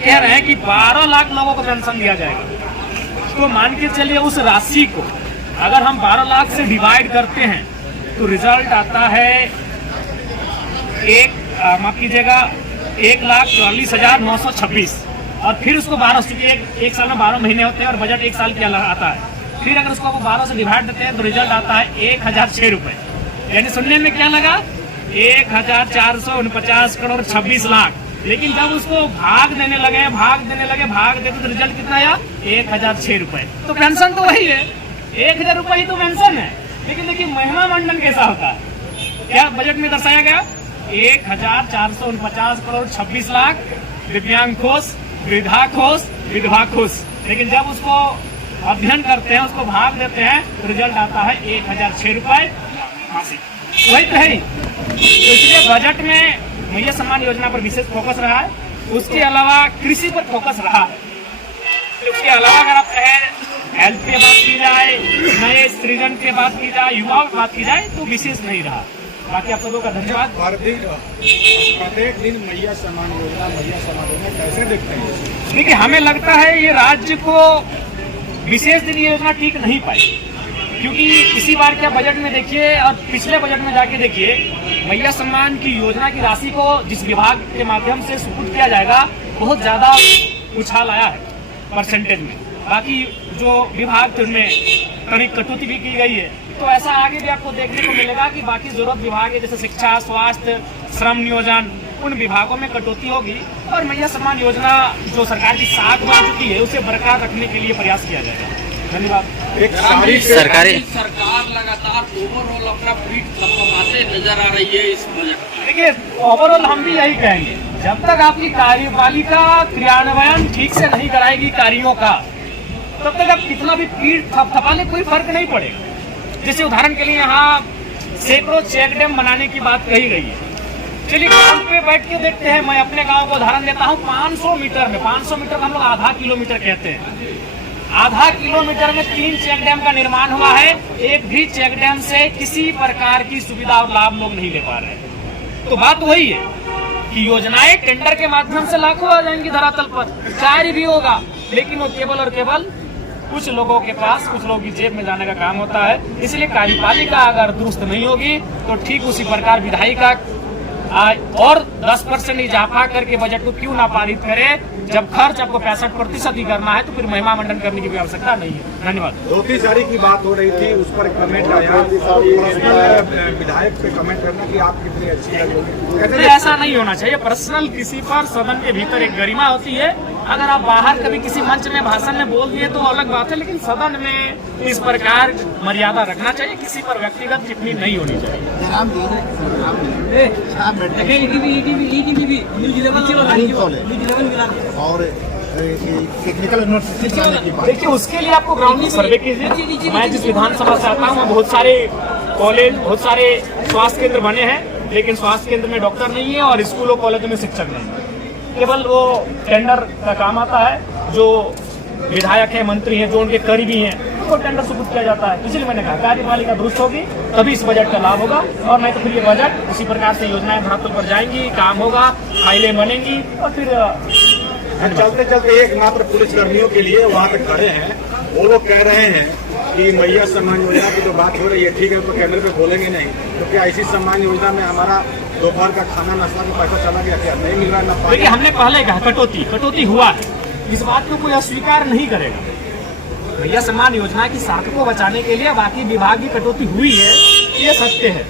कह रहे हैं कि 12 लाख लोगों को पेंशन दिया जाएगा। तो मान के चलिए उस राशि को अगर हम 12 लाख से डिवाइड करते हैं तो रिजल्ट आता है माफ कीजिएगा 1,44,926। और फिर उसको 12 से एक साल में 12 महीने होते हैं और बजट एक साल के आता है। फिर अगर उसको 12 से डिवाइड देते हैं तो रिजल्ट आता है 1,006 रुपए। यानी सुनने में क्या लगा 1,449 करोड़ 26 लाख। लेकिन जब उसको भाग देने लगे तो रिजल्ट कितना आया 1,006 रुपए। तो पेंशन तो वही है 1,000 रुपए ही तो पेंशन है। लेकिन देखिए महिमा मंडन कैसा होता है, क्या बजट में दर्शाया गया 1,449 करोड़ 26 लाख दिव्यांग खुश, वृद्धा खुश, विधवा खुश। लेकिन जब उसको अध्ययन करते हैं उसको भाग देते हैं तो रिजल्ट आता है 1,006 रुपए मासिक। वही तो है। तो इसलिए बजट में मैया सम्मान योजना पर विशेष फोकस रहा है। उसके अलावा कृषि पर फोकस रहा है। उसके अलावा अगर आप हेल्थ पे बात की जाए, नए सृजन पे बात की जाए, युवाओं पे बात की जाए तो विशेष नहीं रहा। बाकी आप सबों का धन्यवाद। प्रत्येक दिन मैया सम्मान योजना कैसे देखते हैं? देखिए हमें लगता है ये राज्य को विशेष दिन ये योजना ठीक नहीं पाई, क्योंकि इसी बार क्या बजट में देखिए और पिछले बजट में जाके देखिए मैया सम्मान की योजना की राशि को जिस विभाग के माध्यम से सुपुर्द किया जाएगा बहुत ज्यादा उछाल आया है परसेंटेज में। बाकी जो विभाग थे उनमें कहीं कटौती भी की गई है। तो ऐसा आगे भी आपको देखने को मिलेगा कि बाकी जरूरत विभाग है जैसे शिक्षा, स्वास्थ्य, श्रम नियोजन, उन विभागों में कटौती होगी और मैया सम्मान योजना जो सरकार की साख बन चुकी है उसे बरकरार रखने के लिए प्रयास किया जाएगा। धन्यवाद। एक सरकार लगातार ओवरऑल अपना पीठ थपथपाते नजर आ रही है इस बजट में। देखिए ओवरऑल हम भी यही कहेंगे, जब तक आपकी कार्यपालिका क्रियान्वयन ठीक से नहीं कराएगी कार्यों का तब तक आप कितना भी पीठ थपथपाने कोई फर्क नहीं पड़ेगा। जैसे उदाहरण के लिए यहाँ सैकड़ों चेक डैम बनाने की बात कही गई है। चलिए ग्राउंड पे बैठ के देखते हैं। मैं अपने गांव को उदाहरण देता हूँ। 500 मीटर को हम लोग आधा किलोमीटर कहते हैं। आधा किलोमीटर में 3 चेक डैम का निर्माण हुआ है। एक भी चेक डैम से किसी प्रकार की सुविधा और लाभ लोग नहीं ले पा रहे हैं। तो बात वही है कि योजनाएं टेंडर के माध्यम से लाखों आ जाएंगी धरातल पर, कार्य भी होगा, लेकिन वो केवल और केवल कुछ लोगों के पास, कुछ लोगों की जेब में जाने का काम होता है। इसलिए कार्यपालिका अगर दुरुस्त नहीं होगी तो ठीक उसी प्रकार विधायिका और 10% इजाफा करके बजट को क्यों ना पारित करे। जब खर्च आपको 65% ही करना है तो फिर महिमा मंडन करने की भी आवश्यकता नहीं है। धन्यवाद। धोती साड़ी की बात हो रही थी, उस पर कमेंट आया विधायक पे कमेंट करना कि आप कितनी अच्छी लगी। ऐसा नहीं होना चाहिए। पर्सनल किसी पर सदन के भीतर एक गरिमा होती है। अगर आप बाहर कभी किसी मंच में भाषण में बोल दिए तो अलग बात है, लेकिन सदन में इस प्रकार मर्यादा रखना चाहिए। किसी पर व्यक्तिगत टिप्पणी नहीं होनी चाहिए। और टेक्निकल देखिए उसके लिए आपको ग्राउंड में सर्वे कीजिए। मैं जिस विधानसभा से आता हूँ बहुत सारे कॉलेज, बहुत सारे स्वास्थ्य केंद्र बने हैं, लेकिन स्वास्थ्य केंद्र में डॉक्टर नहीं है और स्कूलों कॉलेजों में शिक्षक नहीं है। केवल वो टेंडर का काम आता है। जो विधायक है, मंत्री हैं, जो उनके करीबी हैं, उनको टेंडर सुपुर्द किया जाता है। इसलिए मैंने कहा कार्यपालिका दुरुस्त होगी तभी इस बजट का लाभ होगा, और नहीं तो फिर ये बजट उसी प्रकार से योजनाएं धरातल पर जाएंगी, काम होगा, फाइलें बनेंगी और फिर चलते चलते एक मात्र पुलिस कर्मियों के लिए वहाँ पे खड़े हैं। वो लोग कह रहे हैं कि मैया सम्मान योजना की जो बात हो रही है ठीक है तो कैमरे पे बोलेंगे नहीं, तो क्या इसी सम्मान योजना में हमारा दोपहर का खाना नाश्ता का पैसा चला गया, क्या नहीं मिल रहा ना? देखिए हमने पहले कहा कटौती हुआ है, इस बात को कोई अस्वीकार नहीं करेगा। मैया सम्मान योजना की साख को बचाने के लिए बाकी विभाग की कटौती हुई है, ये सत्य है।